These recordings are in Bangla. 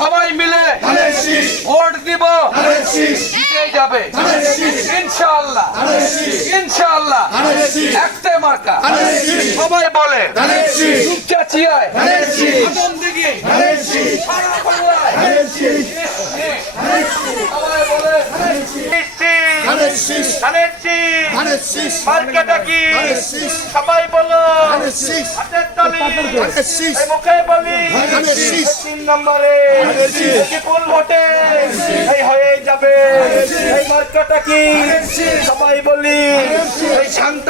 সবাই মিলে ভোট দিব, জিতেই যাবে ইনশাআল্লাহ, ইনশাআল্লাহ। একটা মার্কা সবাই বলে রূপচাচিয়ায়, আদমদিঘি, সারা বাংলায় সবাই বলে মার্কাটা কি সবাই বলো, হাতের তালি মুখে বলি, 3 নম্বরে ফুল ভোটে এই হয়ে যাবে। এই মার্কাটা কি সবাই বলি, এই শান্ত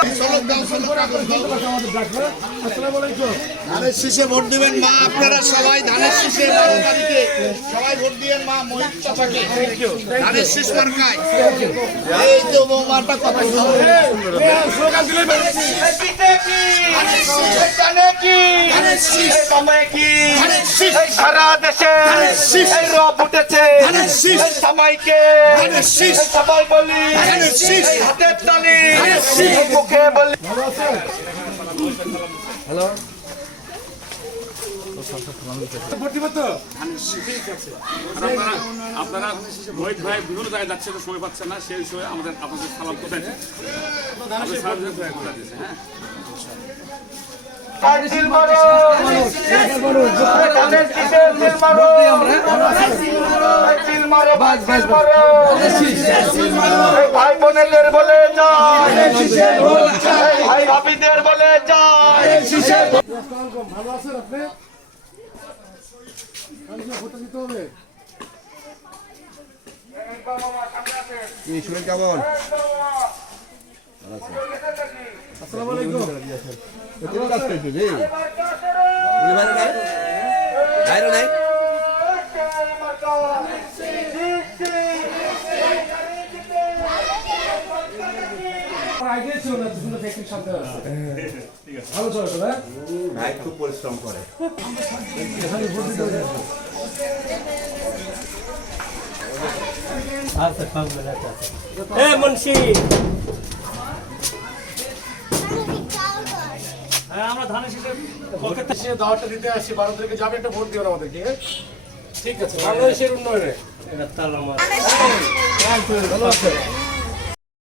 ধানের শীষে ভোট দিবেন মা, আপনারা সবাই ধানের শীষে সবাই ভোট দিবেন মা মহিত চাচাকে, ধানের শীষ মার্কায়। এই তো বৌমাটা কথা স্লোগান দিলে সারা দেশে এই রব উঠেছে সবাইকে, সবাই বলি হাতের তালি মুখে বলি। হ্যালো আপনারা মহিত ভাই বিভিন্ন জায়গায় যাচ্ছে, সময় পাচ্ছেন না, সেই বিষয়ে আমাদের আপনাদের সালাম কোথায় হ্যাঁ ভাই বোনেদের বলে ভাই ভাবিদের বলে ভালো আছেন আপনি? কেমন? আসসালামু আলাইকুম। ভালো চলে না? ভাই খুব পরিশ্রম করে। মুন্সি আমরা ধানের শীষের দাওয়াতটা দিতে আসছি, 12 তারিখে যাবে, একটা ভোট দিবেন আমাদেরকে। ঠিক আছে, বাংলাদেশের উন্নয়নে ভালো আছে।